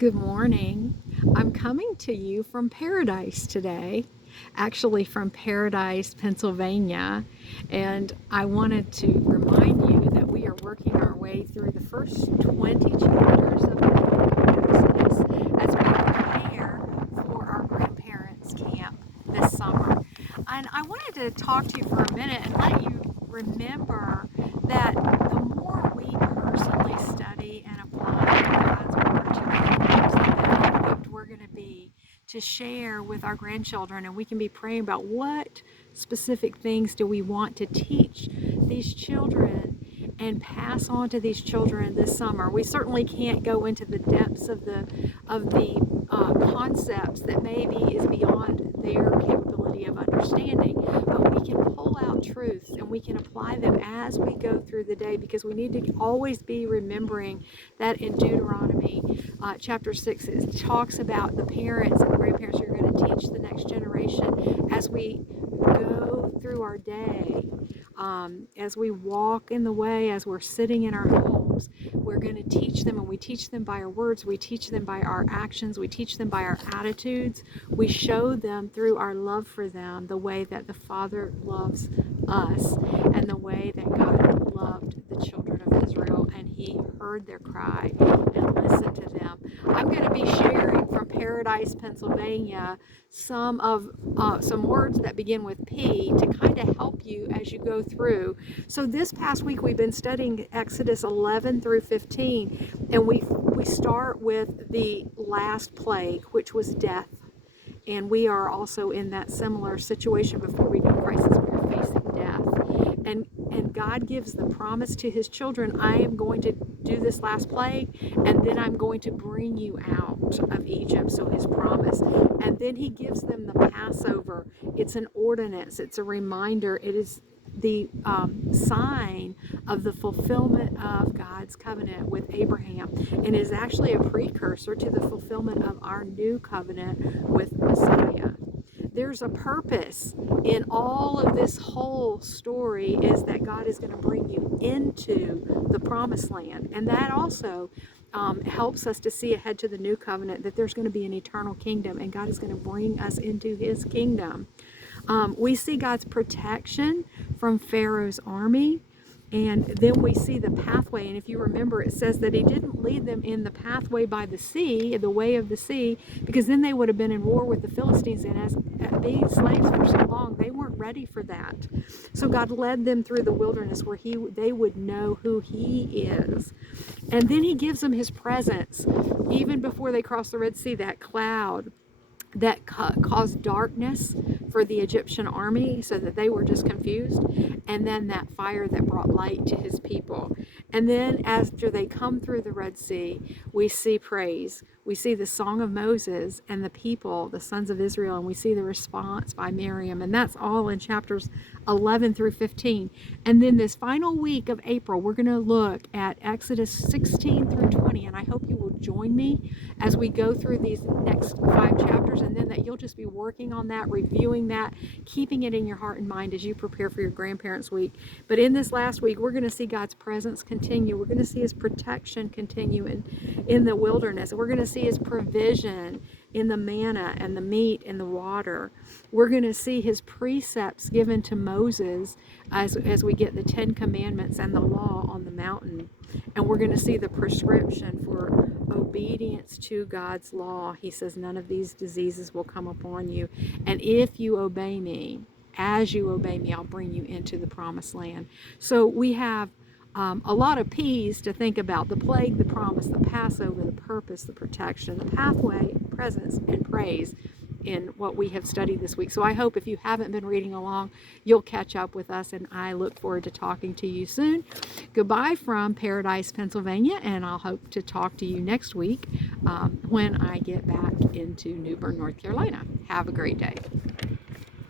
Good morning. I'm coming to you from Paradise today, actually from Paradise, Pennsylvania, and I wanted to remind you that we are working our way through the first 20 chapters of the book of Exodus as we prepare for our grandparents' camp this summer. And I wanted to talk to you for a minute and let you remember that the more we personally study and apply God's Word to our lives, the better equipped we're going to be to share with our grandchildren. And we can be praying about what specific things do we want to teach these children and pass on to these children this summer. We certainly can't go into the depths of the concepts that maybe is beyond their capability of understanding, but we can pull out truths and we can apply them as we go through the day, because we need to always be remembering that in Deuteronomy chapter 6 it talks about the parents and grandparents who are going to teach the next generation as we go through our day. As we walk in the way, as we're sitting in our homes, we're going to teach them, and we teach them by our words, we teach them by our actions, we teach them by our attitudes, we show them through our love for them the way that the Father loves us and the way that God loved the children of Israel, and He heard their cry and listened to them. I'm going to be sharing from Paradise, Pennsylvania, some words that begin with P to kind of help you as you go through. So this past week we've been studying Exodus 11 through 15, and we start with the last plague, which was death. And we are also in that similar situation before we know Christ, as we are facing death. And God gives the promise to His children, I am going to do this last plague, and then I'm going to bring you out of Egypt. So His promise. And then He gives them the Passover. It's an ordinance. It's a reminder. It is the sign of the fulfillment of God's covenant with Abraham, and is actually a precursor to the fulfillment of our new covenant with Messiah. There's a purpose in all of this whole story, is that God is going to bring you into the promised land, and that also helps us to see ahead to the new covenant, that there's going to be an eternal kingdom, and God is going to bring us into His kingdom. We see God's protection from Pharaoh's army, and then we see the pathway. And if you remember, it says that He didn't lead them in the pathway by the sea, the way of the sea, because then they would have been in war with the Philistines, and as being slaves for so long, they weren't ready for that. So God led them through the wilderness where they would know who He is. And then He gives them His presence. Even before they cross the Red Sea, that cloud that caused darkness for the Egyptian army so that they were just confused, and then that fire that brought light to His people. And then after they come through the Red Sea, we see praise. We see the song of Moses and the people, the sons of Israel, and we see the response by Miriam, and that's all in chapters 11 through 15. And then this final week of April, we're going to look at Exodus 16 through 20, and I hope you will join me as we go through these next 5 chapters, and then that you'll just be working on that, reviewing that, keeping it in your heart and mind as you prepare for your grandparents' week. But in this last week, we're going to see God's presence continue. We're going to see His protection continue in the wilderness. We're going to see His provision in the manna and the meat and the water. We're going to see His precepts given to Moses as we get the 10 Commandments and the law on the mountain. And we're going to see the prescription for obedience to God's law. He says, none of these diseases will come upon you. And if you obey me, as you obey me, I'll bring you into the promised land. So we have a lot of P's to think about: the plague, the promise, the Passover, the purpose, the protection, the pathway, presence, and praise in what we have studied this week. So I hope if you haven't been reading along, you'll catch up with us, and I look forward to talking to you soon. Goodbye from Paradise, Pennsylvania, and I'll hope to talk to you next week when I get back into New Bern, North Carolina. Have a great day.